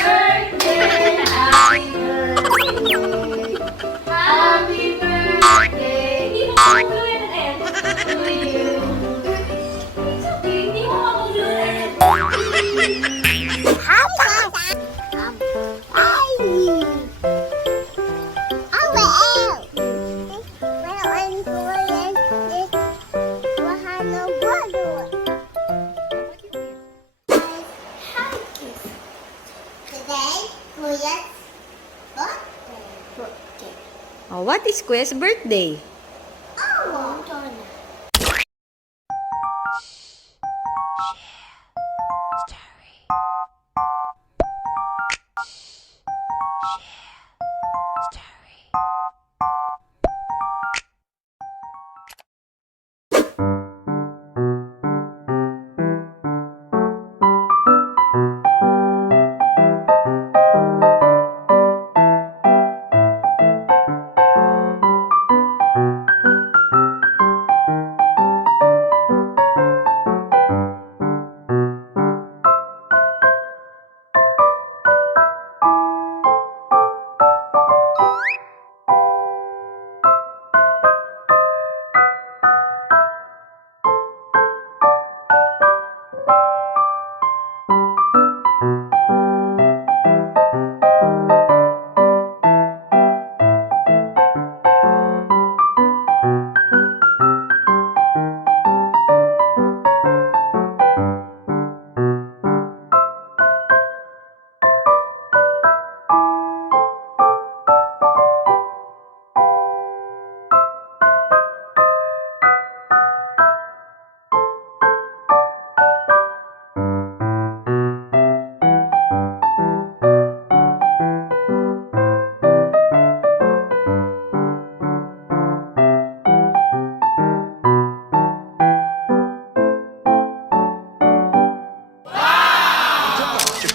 birthday, happy birthday. Happy birthday. Hindi mo makakuluyan na yan. To you. It's okay, hindi mo makakuluyan na yan. Oh, what is Kuya's birthday?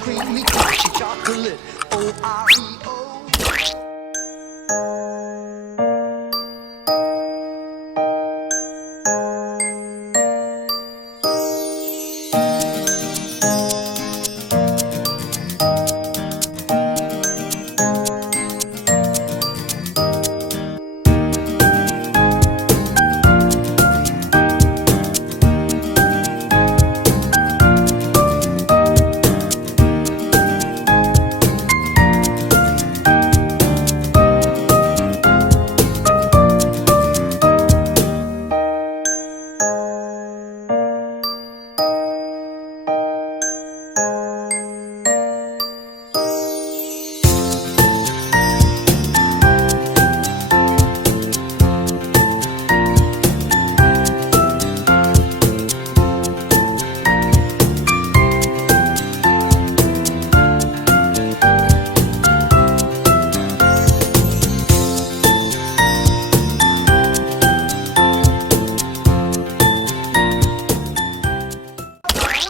Creamy, crunchy chocolate, OREO.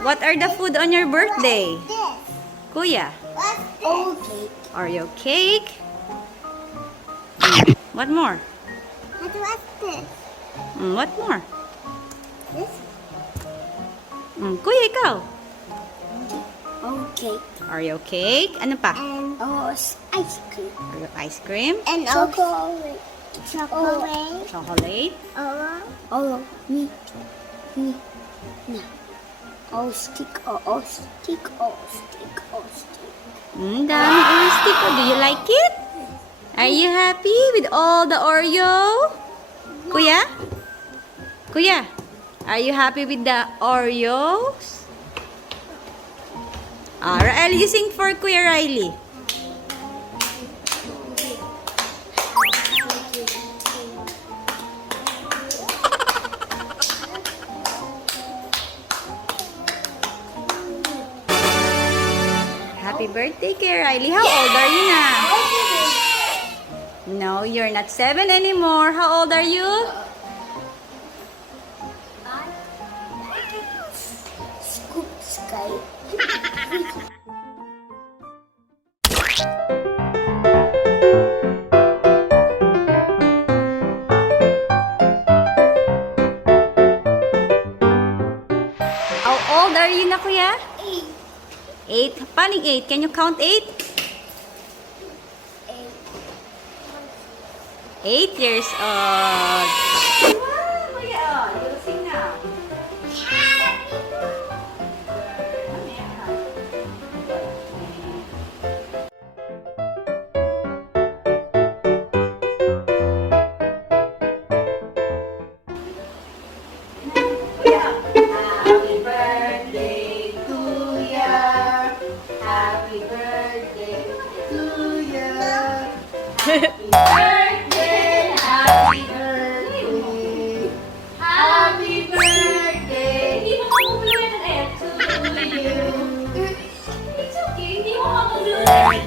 What are the food on your birthday? This. Kuya? What's this? Oreo cake? What more? What's this? What more? This? Kuya, ikaw? Okay. Oreo cake? Ano pa? And ice cream. Oreo ice cream? And chocolate. Chocolate. Chocolate? Me. No. Stick. Stick. Dami Oreo stick. Do you like it? Are you happy with all the Oreo? Kuya? Kuya? Are you happy with the Oreos? Riley, you sing for Kuya Riley. Happy birthday, Kuya Riley. How old are you now? No, you're not 7 anymore. How old are you? Scoop sky. How old are you na, Kuya? 8. Paano 8? Can you count 8? 8 years old. Wow, Kuya. You'll sing now. Happy birthday to ya. Happy birthday to ya. Happy birthday, happy birthday. Happy birthday. Hindi mo makukuloy ng air. To you. It's okay. Hindi mo makukuloy.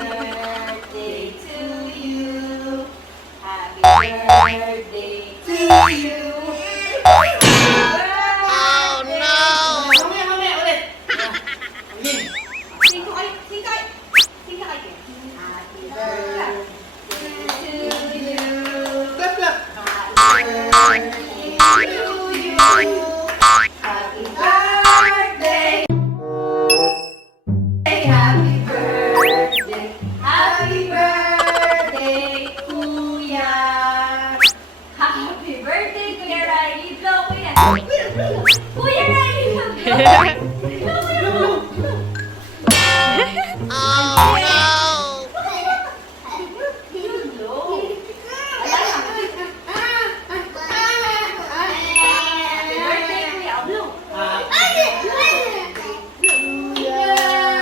Birthday to you. Happy birthday to you. Oh no! Mamaya ulit. Sing ko kayo. Sing kayo. Sing ka kayo. Happy birthday to you. Clap, clap. Happy birthday to you. Happy birthday. Happy birthday. Happy birthday, Kuya. Happy birthday, Kuya Riley. Blow, Kuya. Kuya Riley, blow. Blow, blow, blow. Oh, no. Blow. Ayan. Happy birthday, Kuya. Blow.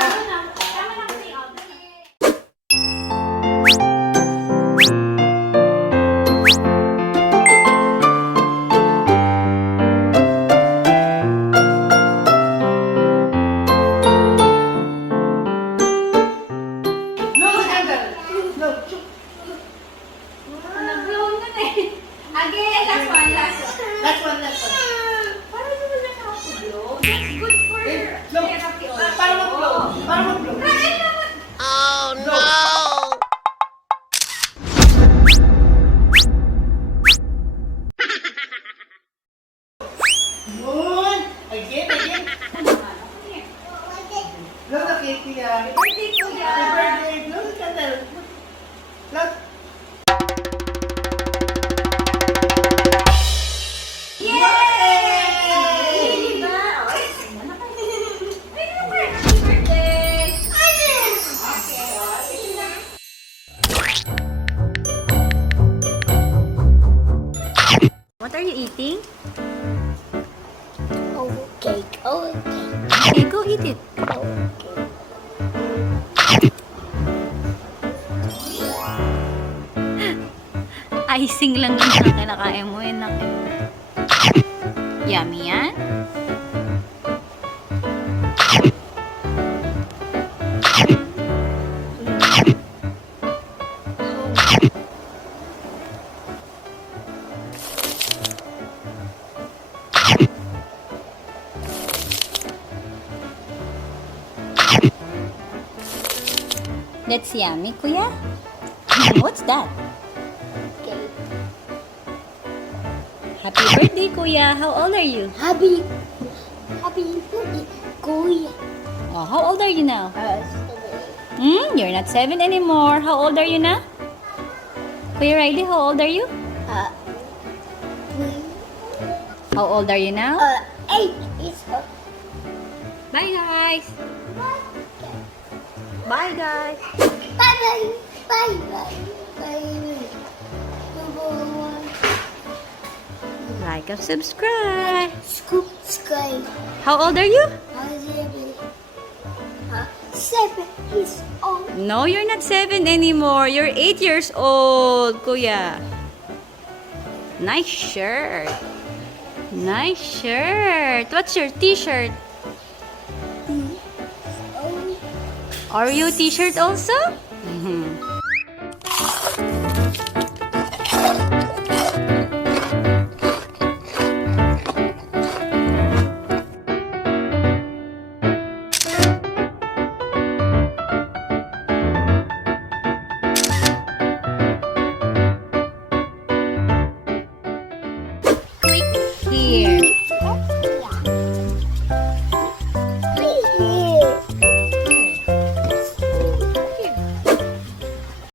Tama na kasi, blow. Nag-blow na eh. Again, last one, last one. Last one. Parang naman nakaka-blow. That's good for Blow. therapy also. Para mag-blow. Para mag-blow. Ay, naman. Yun. Again. Blow na cake, Kuya. Birthday, Kuya. Happy birthday. Blow the candle. Blow. Yay! Diba? Ay, ano kayo? Ay, naman. Happy birthday. Okay, sige na. What are you eating? Okay. Okay, go eat it. Icing lang yun na kinakain mo yun. Yummy yan? That's yummy, Kuya. What's that? Happy birthday, Kuya. How old are you? Happy birthday, Kuya. Oh, how old are you now? You're not 7 anymore. How old are you now? Kuya Riley, how old are you? How old are you now? 8 is Bye, guys. Bye, guys. bye. Like and subscribe. Scoop sky. How old are you? How is it? 7 years old. No, you're not 7 anymore. You're 8 years old, Kuya. Nice shirt. Nice shirt. What's your t-shirt? Oh, Oreo t-shirt also? Mhm.